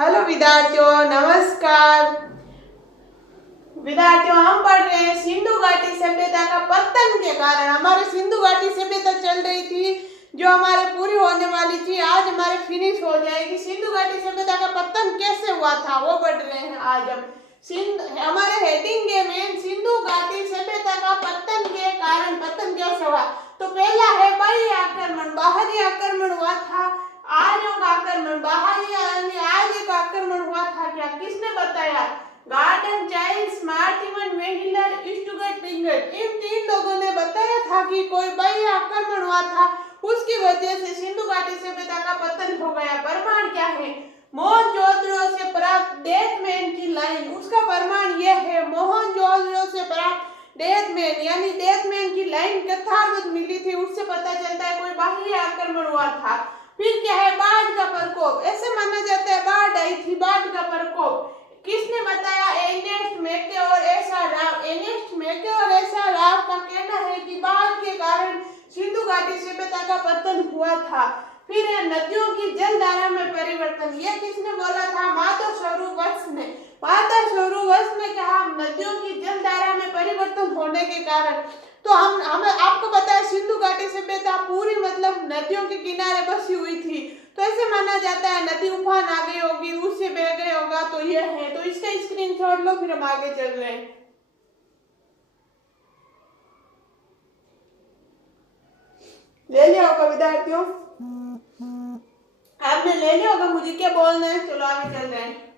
Hello विद्यार्थियों, नमस्कार। विद्यार्थियों, हम पढ़ रहे हैं सिंधु घाटी सभ्यता का पतन के कारण। हमारे सिंधु घाटी सभ्यता चल रही थी जो हमारे पूरी होने वाली थी, आज हमारे फिनिश हो जाएगी। सिंधु घाटी सभ्यता का पतन कैसे हुआ था वो पढ़ रहे हैं आज हम। हमारे हेडिंग है मेन सिंधु घाटी सभ्यता का पतन के कारण। पतन कैसे हुआ? तो पहला है बाह्य आक्रमण, बाहरी आक्रमण हुआ था। आर्यों का आक्रमण, बाहरी यानी आर्य का आक्रमण हुआ था। क्या किसने बताया? गार्डन चाइल्ड्स, मार्टिमन वेहिलर, स्टुअर्ट लिंगर्ड, इन तीन लोगों ने बताया था कि कोई बाह्य आक्रमण हुआ था, उसकी वजह से सिंधु घाटी सभ्यता का पतन हो गया। प्रमाण क्या है? मोहनजोदड़ो से प्राप्त डेथमैन की लाइन, उसका प्रमाण यह है। मोहनजोदड़ो से प्राप्त डेथमैन यानी डेथमैन की लाइन कथावत मिली थी, उससे पता चलता है कोई बाह्य आक्रमण हुआ था। फिर क्या है? बाढ़ का प्रकोप, ऐसे माना जाता है बाढ़ आई थी, बाढ़ का प्रकोप किसने बताया? एर्नेस्ट मैके और एसा राव। एर्नेस्ट मैके और एसा राव का कहना है कि बाढ़ के कारण सिंधु घाटी सभ्यता का पतन हुआ था। फिर है नदियों की जल धारा में परिवर्तन, यह किसने बोला था? माता स्वरूप वत्स ने। माता स्वरूप वत्स ने कहा नदियों की जल धारा में परिवर्तन होने के कारण। तो हमें आपको पता है सिंधु घाटी सभ्यता पूरी मतलब नदियों के किनारे बसी हुई थी, तो ऐसे माना जाता है नदी उफान आ गई होगी, उससे बह गई होगा, तो यह है। तो इसका स्क्रीनशॉट लो, फिर हम आगे चल रहे हैं। ले लिया होगा विद्यार्थियों, आपने ले लिया होगा। मुझे क्या बोलना है? चलो आगे चल रहे हैं।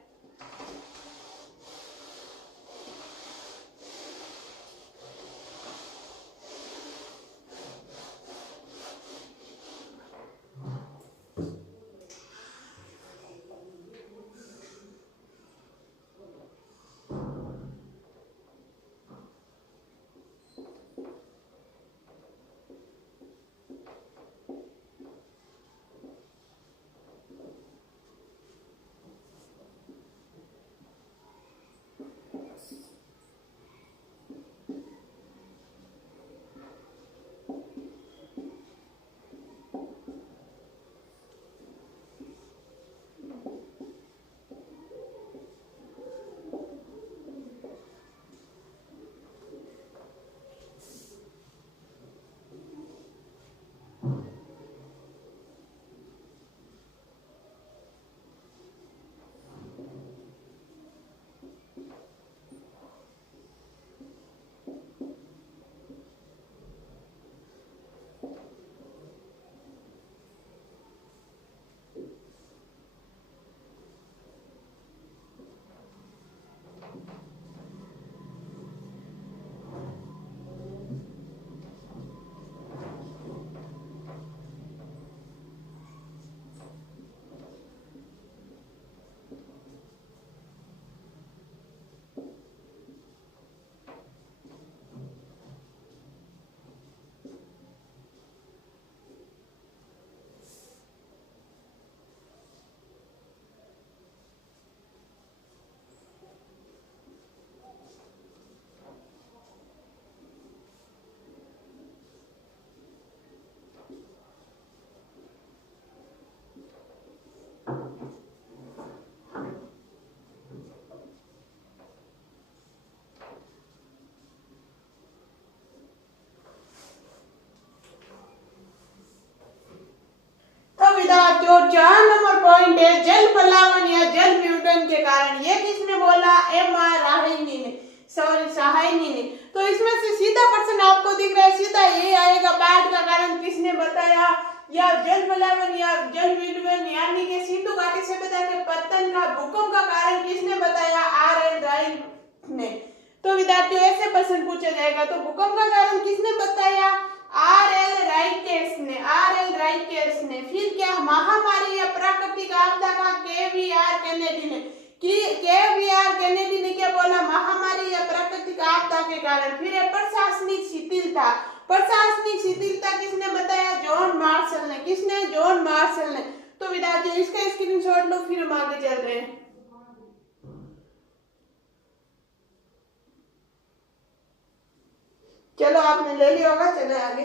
जो 4 नंबर पॉइंट है जल प्लावन या जल विघटन के कारण। ये किसने बोला? एम.आर. राहैनी ने, सॉरी साहनी ने। तो इसमें से सीधा प्रश्न आपको दिख रहा है, सीधा ये आएगा। बाढ़ का कारण किसने बताया? या जल प्लावन या जल विघटन यानी कि सिंधु घाटी सभ्यता के पतन का, भूकंप का कारण किसने बताया? आर.एल. राइट ने। तो विद्यार्थियों ऐसे प्रश्न पूछा जाएगा। तो भूकंप का कारण किसने बताया? आर.एल. राइकेट्स ने, आर.एल. राइकेट्स ने। फिर क्या? महामारी या प्राकृतिक आपदा का के.वी.आर. केनेडी ने। के.वी.आर. केनेडी ने क्या बोला? महामारी या प्राकृतिक आपदा के कारण। फिर है प्रशासनिक शिथिलता। प्रशासनिक शिथिलता किसने बताया? जॉन मार्शल ने। किसने? जॉन मार्शल ने। तो विद्यार्थियों इसका स्क्रीनशॉट लो, फिर हम आगे चल रहे हैं। चलो आपने ले लिया होगा, चले आगे।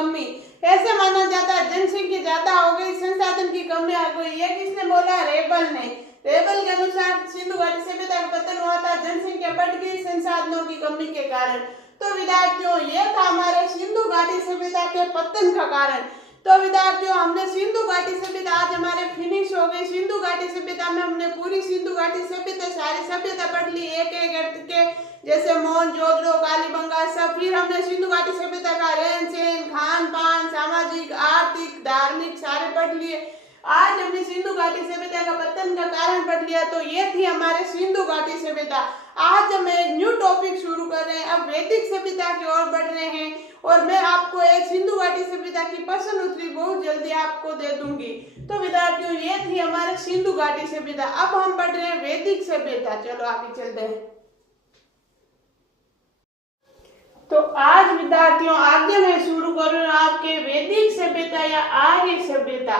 कमी। ऐसे माना जाता है जनसंख्या ज्यादा हो गई, संसाधन की कमी आ गई। ये किसने बोला? रेबल ने। रेबल के अनुसार सिंधु घाटी सभ्यता का पतन हुआ था, जनसंख्या बढ़ गई संसाधनों की कमी के कारण। तो विद्यार्थियों ये था हमारे सिंधु घाटी सभ्यता के पतन का कारण। तो विद्यार्थियों हमने सिंधु घाटी सभ्यता आज हमारे फिनिश हो गई। सिंधु घाटी सभ्यता में हमने पूरी सिंधु घाटी सभ्यता सारी सभ्यता पढ़ ली एक एक के, जैसे मोहनजोदड़ो, कालीबंगा सब। फिर हमने सिंधु घाटी सभ्यता का रहन सहन, खान पान, सामाजिक, आर्थिक, धार्मिक सारे पढ़ लिए। आज हमने सिंधु घाटी सभ्यता का पतन का कारण पढ़ लिया। तो ये थी हमारे सिंधु घाटी सभ्यता। आज हम एक न्यू टॉपिक शुरू कर रहे हैं, अब वैदिक सभ्यता की ओर बढ़ रहे हैं और मैं आपको एक सिंधु घाटी सभ्यता की प्रश्न उत्तरी बहुत जल्दी आपको दे दूंगी। तो विद्यार्थियों ये थी हमारे सिंधु घाटी सभ्यता। अब हम पढ़ रहे हैं वैदिक सभ्यता। चलो आगे चलते हैं। तो आज विद्यार्थियों आगे मैं शुरू कर रही हूँ आपके वैदिक सभ्यता या आर्य सभ्यता।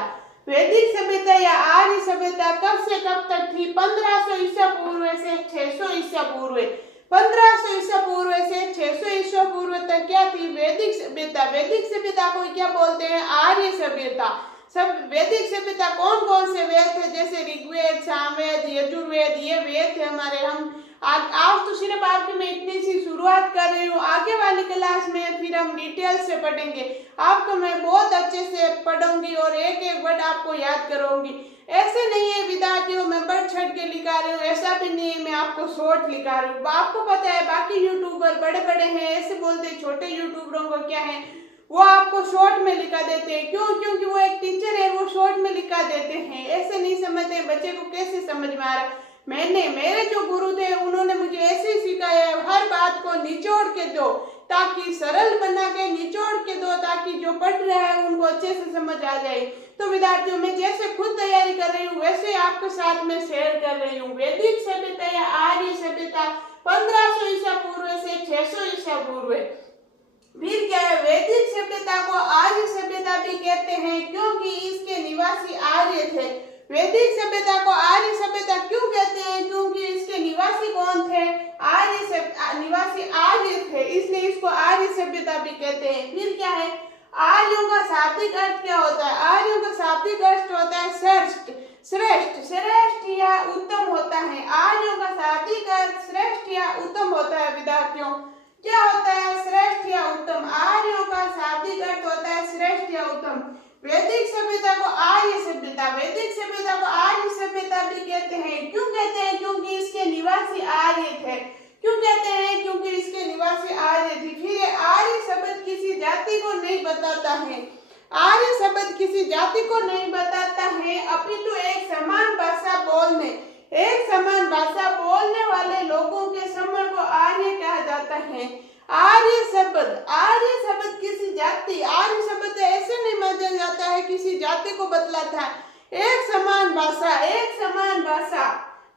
वैदिक सभ्यता या आर्य सभ्यता कब से कब तक थी? 1500 ईसा पूर्व से 600 ईसा पूर्व। 1500 ईसा पूर्व से 600 ईसा पूर्व तक क्या थी? वैदिक सभ्यता। वैदिक सभ्यता को क्या बोलते हैं? आर्य सभ्यता। सब वैदिक सभ्यता कौन कौन से वेद थे? जैसे ऋग्वेद, सामवेद, यजुर्वेद, ये वेद थे हमारे। हम आज तो सिर्फ आपकी मैं इतनी सी शुरुआत कर रही हूँ, आगे वाली क्लास में फिर हम डिटेल से पढ़ेंगे। आपको मैं बहुत अच्छे से पढ़ूंगी और एक एक वर्ड आपको याद करूंगी। ऐसे नहीं है विद्यार्थियों मैं बढ़ चढ़ के लिखा रही हूँ, ऐसा भी नहीं है मैं आपको शॉर्ट लिखा रही हूँ। आपको पता है बाकी यूट्यूबर बड़े बड़े हैं, ऐसे बोलते हैं छोटे यूट्यूबरों को क्या है, वो आपको शॉर्ट में लिखा देते हैं। क्यों? क्योंकि वो एक टीचर है, वो शॉर्ट में लिखा देते हैं। ऐसे नहीं समझते बच्चे को कैसे समझ में आ रहा। मेरे जो गुरु थे उन्होंने मुझे ऐसे सिखाया है, हर बात को निचोड़ के दो, ताकि सरल बना के निचोड़ के दो, ताकि जो पढ़ रहा है उनको अच्छे से समझ आ जाए। तो विद्यार्थियों मैं जैसे खुद तैयारी कर रही हूँ वैसे आपके साथ में शेयर कर रही हूँ। वैदिक सभ्यता या आर्य सभ्यता 1500 ईसा पूर्व से 600 ईसा पूर्व। फिर क्या है? वैदिक सभ्यता को आर्य सभ्यता भी कहते हैं क्योंकि इसके निवासी आर्य थे। वैदिक सभ्यता को आर्य सभ्यता क्यों कहते हैं? क्योंकि इसके निवासी कौन थे? निवासी आर्य थे, इसलिए इसको आर्य सभ्यता भी कहते हैं। फिर क्या है? आर्यों का शाब्दिक अर्थ क्या होता है? आर्यों का शाब्दिक अर्थ होता है श्रेष्ठ, श्रेष्ठ, श्रेष्ठ या उत्तम होता है। आर्यों का शाब्दिक अर्थ श्रेष्ठ या उत्तम होता है। विद्यार्थियों क्या होता है? श्रेष्ठ या उत्तम। आर्यों का शाब्दिक अर्थ होता है श्रेष्ठ या उत्तम। वैदिक सभ्यता को आर्य सभ्यता, वैदिक सभ्यता को आर्य सभ्यता भी कहते हैं। क्यों कहते हैं? क्योंकि इसके निवासी आर्य थे। क्यों कहते हैं? क्योंकि इसके निवासी आर्य थे। फिर आर्य शब्द किसी जाति को नहीं बताता है। आर्य शब्द किसी जाति को नहीं बताता है, अपितु एक समान भाषा बोलने, एक समान भाषा बोलने वाले लोगों के समूह को आर्य कहा जाता है। आर्य शब्द किसी जाति, आर्य शब्द ऐसे नहीं माना जाता है किसी जाति को बतलाता है। एक समान भाषा, एक समान भाषा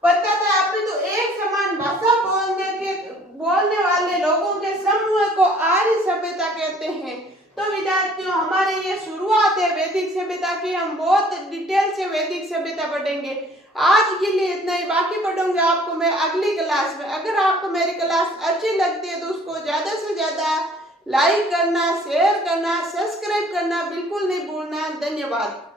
बताता है, अभी तो एक समान भाषा बोलने वाले लोगों के समूह को आर्य सभ्यता कहते हैं। तो विद्यार्थियों हमारे ये शुरुआत है वैदिक सभ्यता की, हम बहुत डिटेल से वैदिक सभ्यता पढ़ेंगे। आज के लिए इतना ही, बाकी पढ़ूंगा आपको मैं अगली क्लास में। अगर आपको मेरी क्लास अच्छी लगती है तो उसको ज्यादा से ज्यादा लाइक करना, शेयर करना, सब्सक्राइब करना बिल्कुल नहीं भूलना। धन्यवाद।